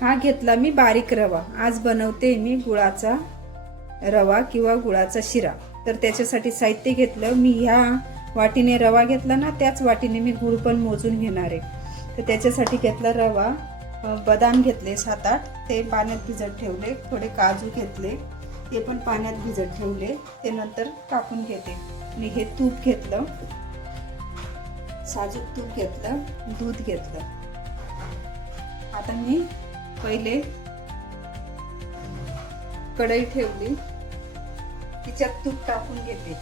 हा घेतला मी बारीक रवा। आज बनवते मी गुळाचा रवा किंवा गुळाचा शिरा। तर त्याच्यासाठी साहित्य घेतलं मी, ह्या वाटीने रवा घेतला ना त्याच वाटीने मी गुळ पण मोजून घेणार आहे। तर त्याच्यासाठी घेतला रवा, बदाम घेतले 7-8, ते पाण्यात भिजत ठेवले। थोडे काजू घेतले, ते पण पाण्यात भिजत ठेवले, ते नंतर टाकून घेते। आणि हे तूप घेतलं, साजूक तूप घेतलं, दूध घेतलं। आता मी पहिले कढई ठेवली, तिच्यात तूप टाकून घेते।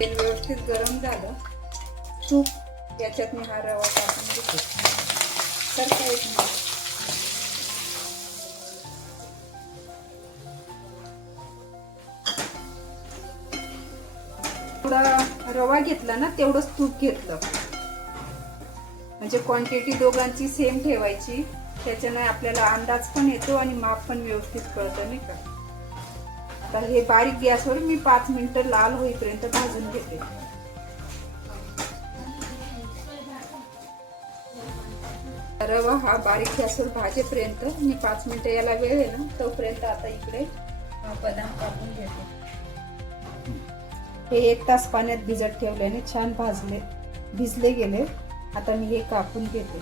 तेल व्यवस्थित गरम झालं, तूप याच्यात मी हा रवा टाकून घेते। सरका एक मिनिट। थोडा रवा घेतला ना तेवढंच तूप घेतलं, म्हणजे क्वांटिटी दोघांची सेम ठेवायची। त्याच्याने आपल्याला अंदाज पण येतो आणि माप पण व्यवस्थित कळतं, नाही का। आता हे बारीक गॅसवर मी 5 मिनिटं लाल होईपर्यंत भाजून घेते। रवा हा बारीक गॅसवर भाजेपर्यंत मी 5 मिनिटं, याला वेळ आहे ना तोपर्यंत आता इकडे बदाम कापून घेते। हे 1 तास पाण्यात भिजत ठेवल्याने छान भिजले गेले। आता मी हे कापून घेते।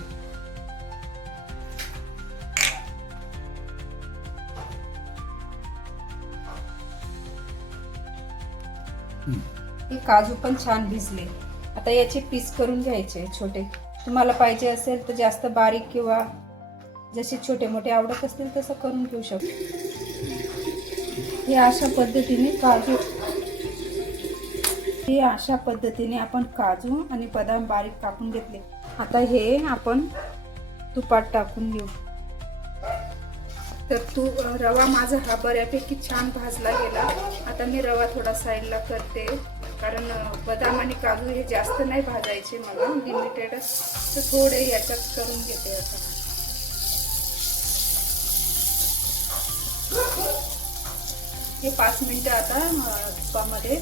हे काजू पण छान भिजले। आता याचे पीस करून घ्यायचे छोटे। तुम्हाला पाहिजे असेल तर जास्त बारीक किंवा जसे छोटे मोठे आवडत असतील तसं करून घेऊ शकतो। हे अशा पद्धतीने आपण काजू आणि बदाम बारीक कापून घेतले। आता हे आपण तुपात टाकून घेऊ। तर रवा माझा हा बऱ्यापैकी छान भाजला गेला। आता मी रवा थोडा साईडला करते, कारण बदाम आणि काजू हे जास्त नाही भाजायचे मला, लिमिटेडच, तर थोडे याच्यात करून घेते। आता हे 5 मिनिटं आता तुपामध्ये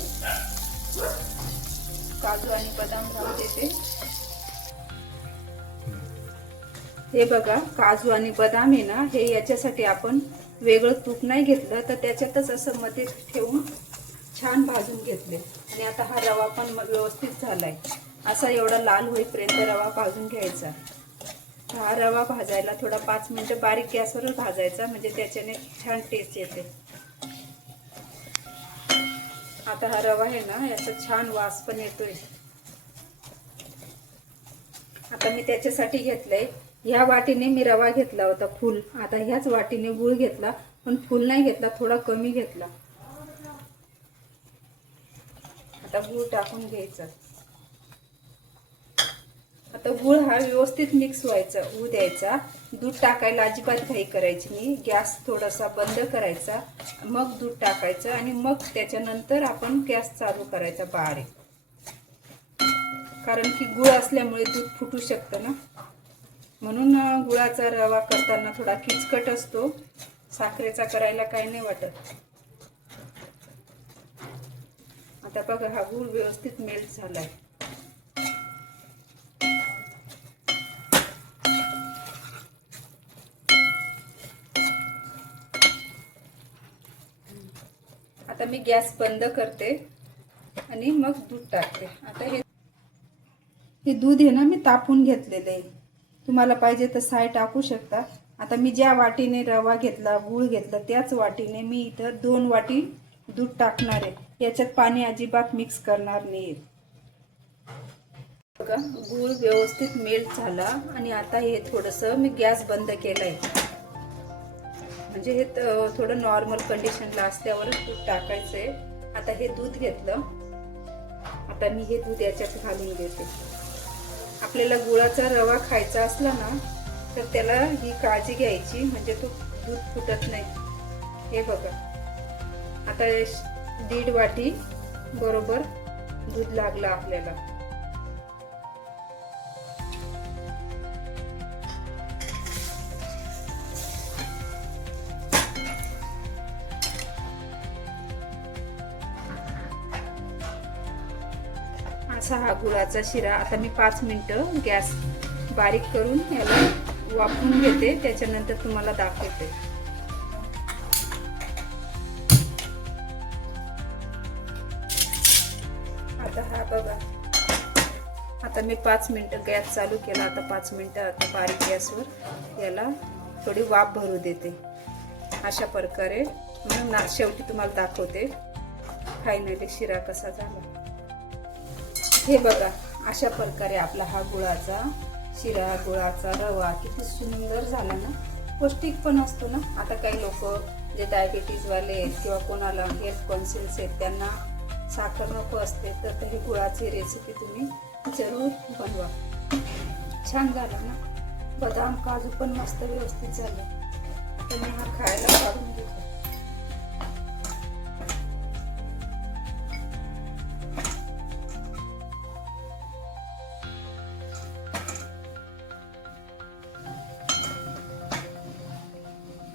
काजू आणि बदाम घालून देते। हे बघा, काजू आणि बदाम आहे ना, हे याच्यासाठी आपण वेगळं तूप नाही घेतलं, तर त्याच्यातच असं मध्ये ठेवून छान भाजून घेतले। आणि आता हा रवा पण व्यवस्थित झालाय। असा एवढा लाल होईपर्यंत रवा भाजून घ्यायचा। हा रवा भाजायला थोडा 5 मिनिटं बारीक गॅसवर भाजायचा, म्हणजे त्याच्याने छान टेस्ट येते। आता हा रवा आहे ना, याचा छान वास पण येतोय। आता मी त्याच्यासाठी घेतलंय, ह्या वाटीने मी रवा घेतला होता फुल, आता ह्याच वाटीने गुळ घेतला, पण फुल नाही घेतला, थोडा कमी घेतला। आता गुळ टाकून घ्यायचा। आता गुळ हा व्यवस्थित मिक्स व्हायचा, होऊ द्यायचा। दूध टाकायला अजिबात घाई करायची नाही, गॅस थोडासा बंद करायचा, मग दूध टाकायचं आणि मग त्याच्यानंतर आपण गॅस चालू करायचा बारीक, कारण की गुळ असल्यामुळे दूध फुटू शकतं ना, म्हणून गुळाचा रवा करताना थोडा किचकट असतो, साखरेचा करायला काही नाही वाटत। आता बघा, हा गुळ व्यवस्थित मेल्ट झालाय। आता मी गॅस बंद करते आणि मग दूध टाकते। आता हे दूध आहे ना, मी तापून घेतलेलं आहे, तुम्हाला पाहिजे तर साय टाकू शकता। आता मी ज्या वाटीने रवा घेतला, गूळ घेतला, त्याच वाटीने मी इथं 2 वाटी दूध टाकणार आहे। याच्यात पाणी अजिबात मिक्स करणार नाही। बघा, गूळ व्यवस्थित मेल्ट झाला आणि आता हे थोडंसं मी गॅस बंद केलाय, म्हणजे हे थोडं नॉर्मल कंडिशनला असल्यावरच दूध टाकायचंय। आता हे दूध घेतलं, आता मी हे दूध याच्यात घालून देते। आपल्याला गुळाचा रवा खायचा असला ना, तर त्याला ही काळजी घ्यायची, म्हणजे तो दूध फुटत नाही। हे बघा, आता 1.5 वाटी बरोबर दूध लागलं आपल्याला। असा हा गुळाचा शिरा. आता मी 5 मिनिटं गॅस बारीक करून याला वाफवून घेते, त्याच्यानंतर तुम्हाला दाखवते. आता हा बघा, आता मी 5 मिनिटं गॅस चालू केला. आता 5 मिनिटं आता बारीक गॅसवर याला थोडी वाफ भरू देते अशा प्रकारे. म्हणून शेवटी तुम्हाला दाखवते फायनली शिरा कसा झाला. हे बघा, अशा प्रकारे आपला हा गुळाचा शिरा, गुळाचा रवा किती सुंदर झाला ना. पौष्टिक पण असतो ना. आता काही लोक जे डायबिटीजवाले आहेत किंवा कोणाला हेल्थ कॉन्शियस आहेत त्यांना साखर नको असते, तर ही गुळाची रेसिपी तुम्ही जरूर बनवा. छान झाला ना. बदाम काजू पण मस्त व्यवस्थित झाले. तर मी हा खायला काढून घेते.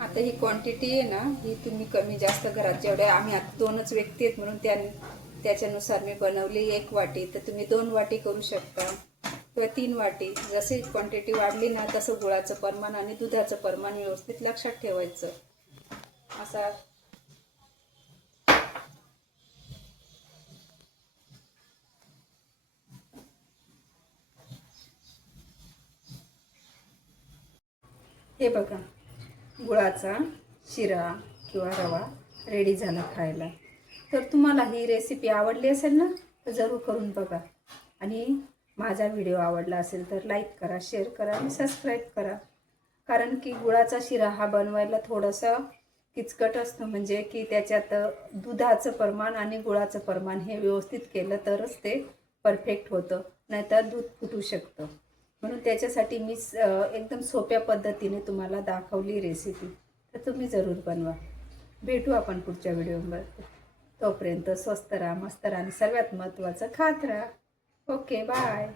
आता ही क्वांटिटी आहे ना, ही तुम्ही कमी जास्त घरात जेवढ्या, आम्ही आता 2च व्यक्ती आहेत म्हणून त्याच्यानुसार मी बनवली 1 वाटी. तर तुम्ही 2 वाटी करू शकता किंवा 3 वाटी. जशी क्वांटिटी वाढली ना तसं गुळाचं प्रमाण आणि दुधाचं प्रमाण व्यवस्थित लक्षात ठेवायचं. असा हे बघा, गुळाचा शिरा किंवा रवा रेडी झाला खायला. तर तुम्हाला ही रेसिपी आवडली असेल ना, तर जरूर करून बघा. आणि माझा व्हिडिओ आवडला असेल तर लाईक करा, शेअर करा आणि सबस्क्राईब करा. कारण की गुळाचा शिरा हा बनवायला थोडासा किचकट असतो. म्हणजे की त्याच्यात दुधाचं प्रमाण आणि गुळाचं प्रमाण हे व्यवस्थित केलं तरच ते परफेक्ट होतं, नाहीतर दूध फुटू शकतं. म्हणून त्याच्यासाठी मी एकदम सोप्या पद्धतीने तुम्हाला दाखवली रेसिपी. तर तुम्ही जरूर बनवा. भेटू आपण पुढच्या व्हिडिओमध्ये. तोपर्यंत स्वस्त राहा, मस्त राहा आणि सर्वात महत्त्वाचं खात राहा. Okay, bye.